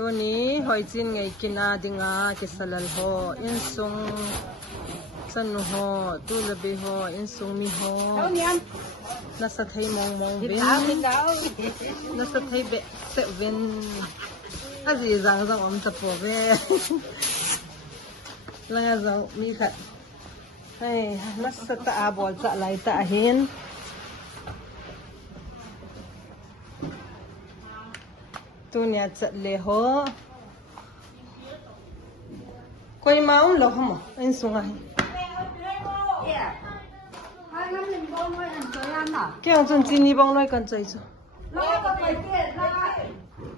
ตัวนี้หอยจินไงกินาดิงากิสลัลโฮอินซุงสันโฮตูลเบโฮอินซุงมีโฮนัสไทยมองเวนนัสไทยเบเซเวนอาจีจังอมตะโปเวแล้วก็มีสัตว์ให้นัสตาอาบอลจะไหลตาเห็นตัวเนี้ยจะเลี้ยหัวคุยมาหรอฮะมั้งอินสุงไงแกงจนจีนีบองน้อยกันใจจ้ะ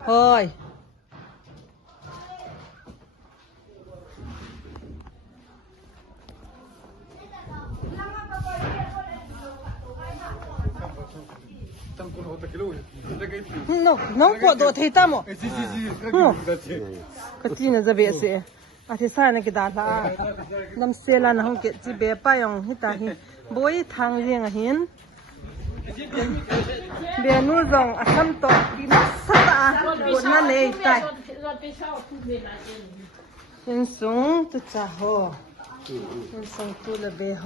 เฮ้ยน้องปวดตัวที่ตั้มอ่ะก็จีนจะเบียเสียอาทิตย์ซ้ายนี่ก็ได้ละน้ำเสียละน้องเกจิเบียไปยองที่ตาหินบ่อยทางเรียงหินเบียนู่จงอาคัมโตกินสตาบุญนั่นเลยตายยินสูงตุจ่าโฮยินสูงตุละเบโฮ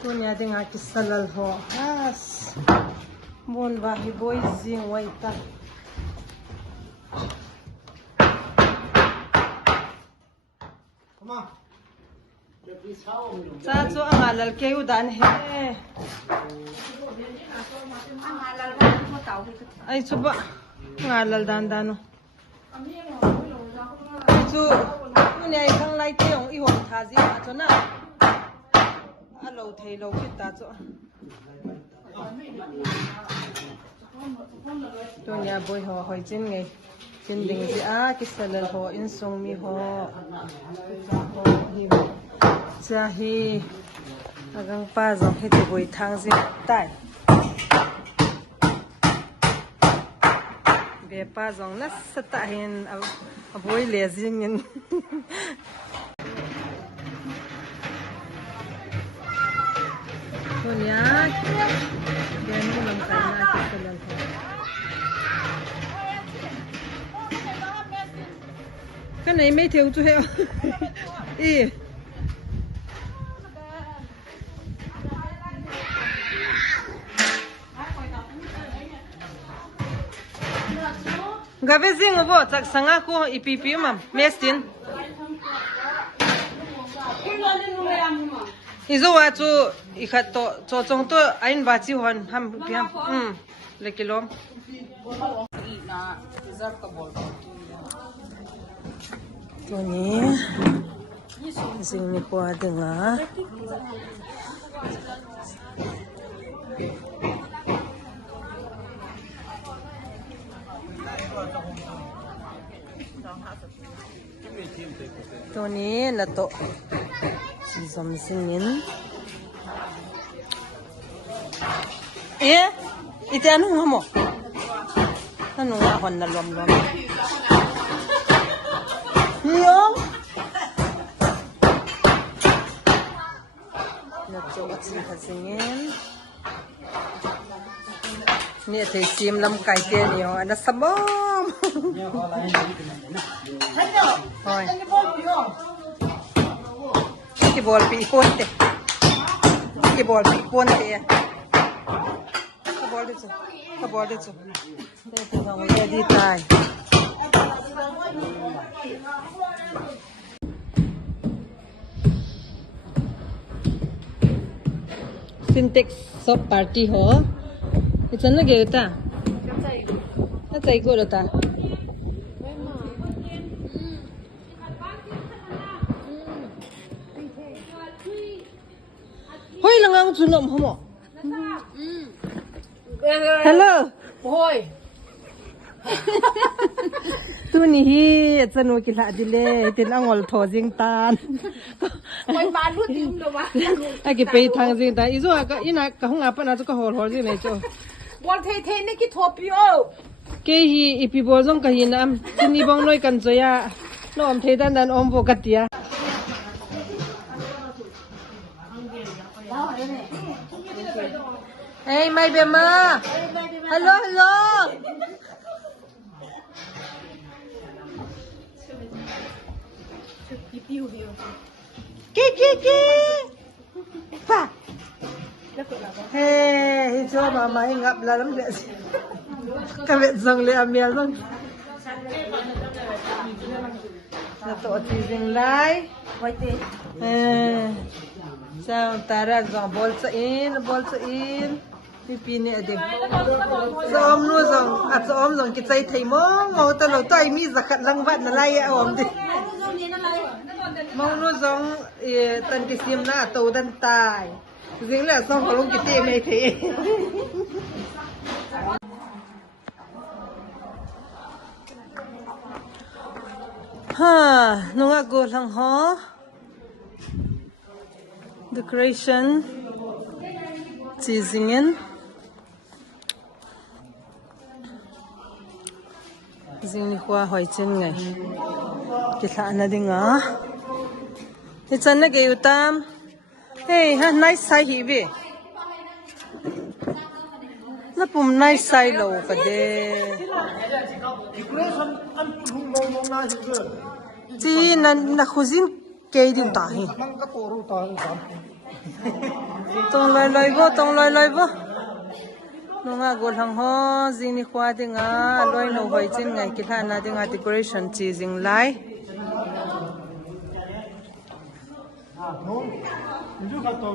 ตัวนี้ดึงอากิสลัลโฮฮัสบนบาฮิบอยซิงไว้ตาจ้าจูอ่างลัลเกี่ยวดันเฮไอจูบะอ่างลัลดันดานุไอจูคุณยายข้างไล่เกี่ยวอีหงท่าจีอาจูน่ะอาลูเทลูคิดตาจูตัวนี้บอยหัวหอยจินไงจินดิ่งจีอาคิสลัลหัวอินซุงมีหัวจ้าฮีอากังป้าจงให้ตัวบอยทางจีตายเบียป้าจงนัสตาเห็นอาบอยเลี้ยจิงเงินตัวนี้เดี๋ยวนี้มันกันนะคิสลัลหัวก็ไหนไม่เที่ยวจุ๊เหรออีกาเวซิงบ่จากสังอาคูอีพีมัมเมสตินอีโซว่าจูอีขัดโตโจงตัวไอ้นบาจิวันฮัมเปียมเล็กกิโลตัวนี้สิ่งนี้ปวดดึงอ่ะตัวนี้นะโตสีสมสิงินอีเจ้าหนุ่มหมอถ้าหนุ่มอ่ะคนน่ะล้มยองนะโตสีขสิงินเนี่ยที่ซิมลำไก่เตี้ยนี่อันนั้นสบอมโอ้ยกี่บอลปีปนเตะกี่บอลปีปนเตะกี่บอลดิจูเด็กน้องเด็กดีตายซินเท็กซ์ซอฟปาร์ตี้หรอItu na gaya ta? Natay ko lo ta? Hoy lang ang sunom mo. Hello. Hoy. Tu ni hi chanu ki la dile tin angol tho jing tan. Hoy ba lu tim do ba. Ai ki pe thang jing ta izo ka ina ka hunga pa na ka hol jing nei cho. Bol the ni ki thopio ke hi ipi bol jong ka hi nam chini bong noi kan zoya no om the dan om bo katia hey my bema hello Ki fa hey cho mà mày ngập là lắm vậy cái việc dòng lệ mía dòng là tổ chỉ dừng lại sao ta ra dòng bol sa in đi pin này đi dòng nuôi dòng dòng cái dây thấy mong ta lâu tay mi giặc lăng vạn là lay ôm đi mong nuôi dòng tân cái xiêm na tàu đan tài riêng là xong có lúc cái tiệm này thế ha nung ako lang ho decoration cheesingin zing khoa hỏi chân ngày cái thằng này đi ngã cái chân này cái utam hey ha nice sai hi về nó bùm nice sai lâu cái đấy chỉ là khu dân cây đi ta hi tông lôi vô nó ngã gồm hàng ho zini khoa đi ngã lôi nấu hỏi trên ngày cái thằng này đi ngã decoration chỉ dừng lại